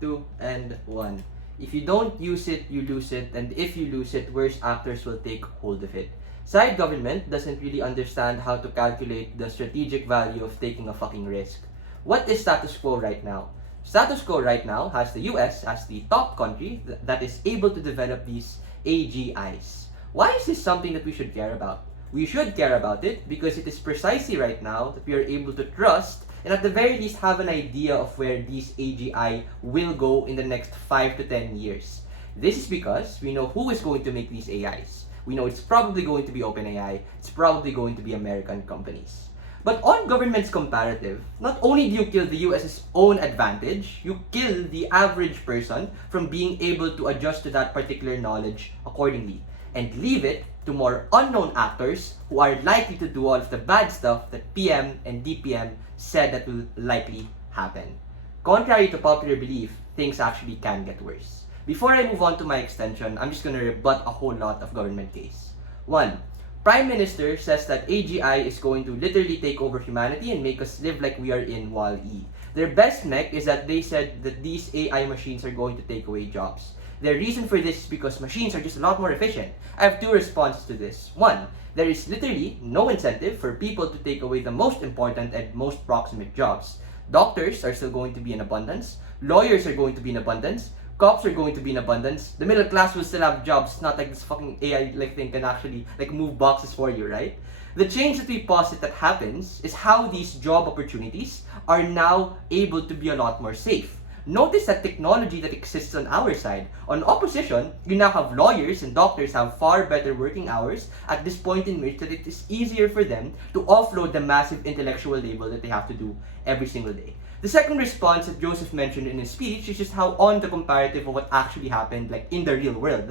2, and 1. If you don't use it, you lose it, and if you lose it, worse actors will take hold of it. Side government doesn't really understand how to calculate the strategic value of taking a fucking risk. What is status quo right now? Status quo right now has the US as the top country that is able to develop these AGIs. Why is this something that we should care about? We should care about it because it is precisely right now that we are able to trust and at the very least have an idea of where these AGI will go in the next 5 to 10 years. This is because we know who is going to make these AIs. We know it's probably going to be OpenAI, it's probably going to be American companies. But on government's comparative, not only do you kill the US's own advantage, you kill the average person from being able to adjust to that particular knowledge accordingly, and leave it to more unknown actors who are likely to do all of the bad stuff that PM and DPM said that will likely happen. Contrary to popular belief, things actually can get worse. Before I move on to my extension, I'm just going to rebut a whole lot of government case. 1. Prime Minister says that AGI is going to literally take over humanity and make us live like we are in Wall-E. Their best mech is that they said that these AI machines are going to take away jobs. The reason for this is because machines are just a lot more efficient. I have 2 responses to this. 1. There is literally no incentive for people to take away the most important and most proximate jobs. Doctors are still going to be in abundance. Lawyers are going to be in abundance. Cops are going to be in abundance. The middle class will still have jobs. Not like this fucking AI thing can actually move boxes for you, right? The change that we posit that happens is how these job opportunities are now able to be a lot more safe. Notice that technology that exists on our side. On opposition, you now have lawyers and doctors have far better working hours at this point in which that it is easier for them to offload the massive intellectual labor that they have to do every single day. The second response that Joseph mentioned in his speech is just how on the comparative of what actually happened in the real world,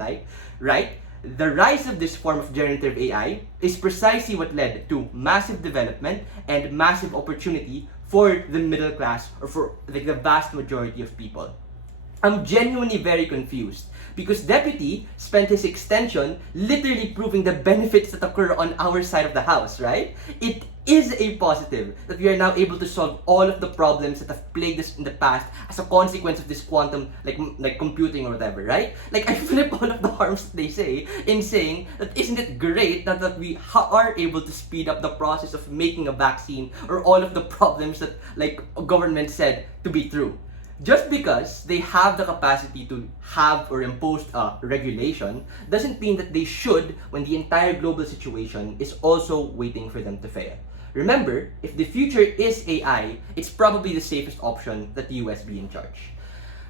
right? The rise of this form of generative AI is precisely what led to massive development and massive opportunity for the middle class or for the vast majority of people. I'm genuinely very confused because Deputy spent his extension literally proving the benefits that occur on our side of the house, right? It is a positive that we are now able to solve all of the problems that have plagued us in the past as a consequence of this quantum computing or whatever, right? I flip all of the harms that they say in saying that isn't it great that we are able to speed up the process of making a vaccine or all of the problems that government said to be true. Just because they have the capacity to have or impose a regulation doesn't mean that they should when the entire global situation is also waiting for them to fail. Remember, if the future is AI, it's probably the safest option that the US be in charge.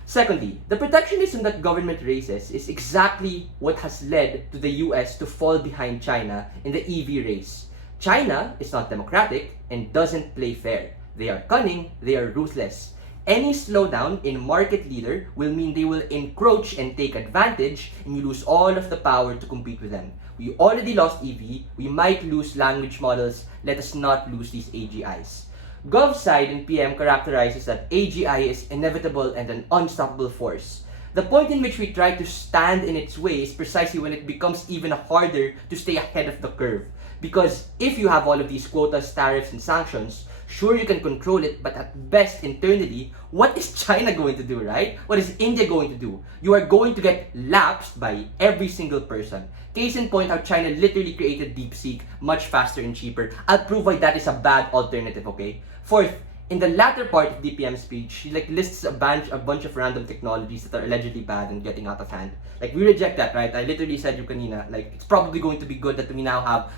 Secondly, the protectionism that government raises is exactly what has led to the US to fall behind China in the EV race. China is not democratic and doesn't play fair. They are cunning, they are ruthless. Any slowdown in market leader will mean they will encroach and take advantage and you lose all of the power to compete with them. We already lost EV, we might lose language models, let us not lose these AGIs. Gov side and PM characterizes that AGI is inevitable and an unstoppable force. The point in which we try to stand in its way is precisely when it becomes even harder to stay ahead of the curve. Because if you have all of these quotas, tariffs, and sanctions, sure you can control it, but at best internally, what is China going to do, right? What is India going to do? You are going to get lapsed by every single person. Case in point how China literally created DeepSeek much faster and cheaper. I'll prove why that is a bad alternative, okay? Fourth, in the latter part of DPM's speech, she lists a bunch of random technologies that are allegedly bad and getting out of hand. We reject that, right? I literally said you kanina, it's probably going to be good that we now have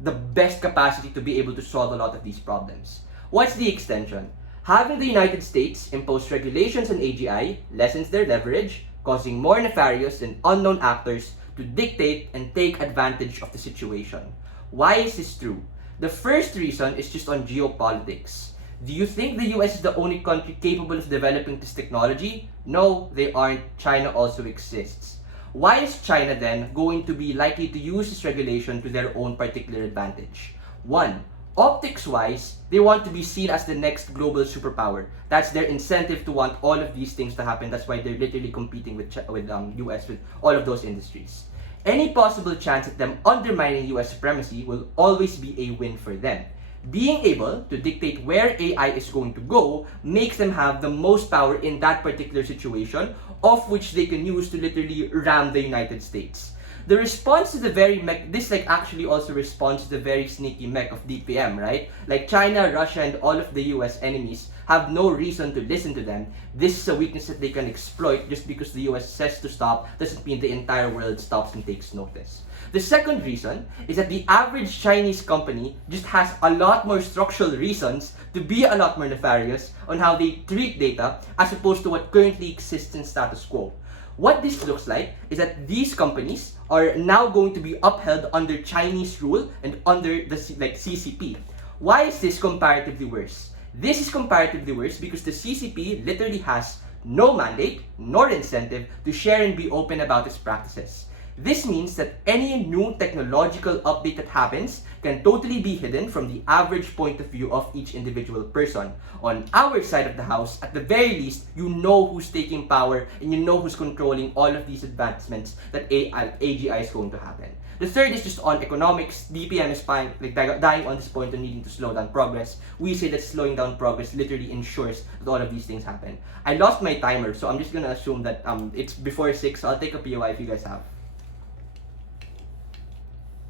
the best capacity to be able to solve a lot of these problems. What's the extension? Having the United States impose regulations on AGI lessens their leverage, causing more nefarious and unknown actors to dictate and take advantage of the situation. Why is this true? The first reason is just on geopolitics. Do you think the US is the only country capable of developing this technology? No, they aren't. China also exists. Why is China then going to be likely to use this regulation to their own particular advantage? 1. Optics-wise, they want to be seen as the next global superpower. That's their incentive to want all of these things to happen. That's why they're literally competing with US with all of those industries. Any possible chance at them undermining US supremacy will always be a win for them. Being able to dictate where AI is going to go makes them have the most power in that particular situation, of which they can use to literally ram the United States. The response to the very this actually also responds to the very sneaky mech of DPM, right? Like China, Russia, and all of the US enemies have no reason to listen to them. This is a weakness that they can exploit. Just because the US says to stop doesn't mean the entire world stops and takes notice. The second reason is that the average Chinese company just has a lot more structural reasons to be a lot more nefarious on how they treat data as opposed to what currently exists in status quo. What this looks like is that these companies are now going to be upheld under Chinese rule and under the CCP. Why is this comparatively worse? This is comparatively worse because the CCP literally has no mandate nor incentive to share and be open about its practices. This means that any new technological update that happens can totally be hidden from the average point of view of each individual person. On our side of the house, at the very least, you know who's taking power and you know who's controlling all of these advancements that AGI is going to happen. The third is just on economics. DPM is fine, dying on this point on needing to slow down progress. We say that slowing down progress literally ensures that all of these things happen. I lost my timer, so I'm just gonna assume that it's before 6. So I'll take a POI if you guys have.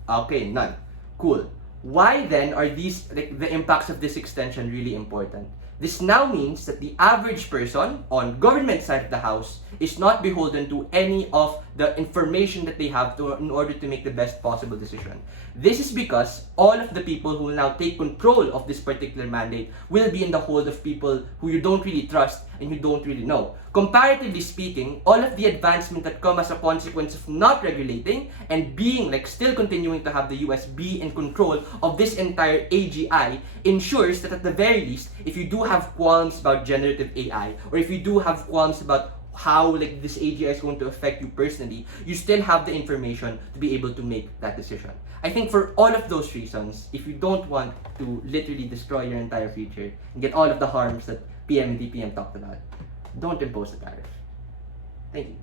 Okay, none. Cool. Why then are these the impacts of this extension really important? This now means that the average person on government side of the house is not beholden to any of the information that they have in order to make the best possible decision. This is because all of the people who will now take control of this particular mandate will be in the hold of people who you don't really trust and you don't really know. Comparatively speaking, all of the advancement that come as a consequence of not regulating and being still continuing to have the US be in control of this entire AGI ensures that at the very least, if you do have qualms about generative AI, or if you do have qualms about how this AGI is going to affect you personally, you still have the information to be able to make that decision. I think for all of those reasons, if you don't want to literally destroy your entire future and get all of the harms that PM and DPM talked about, don't impose the tariff. Thank you.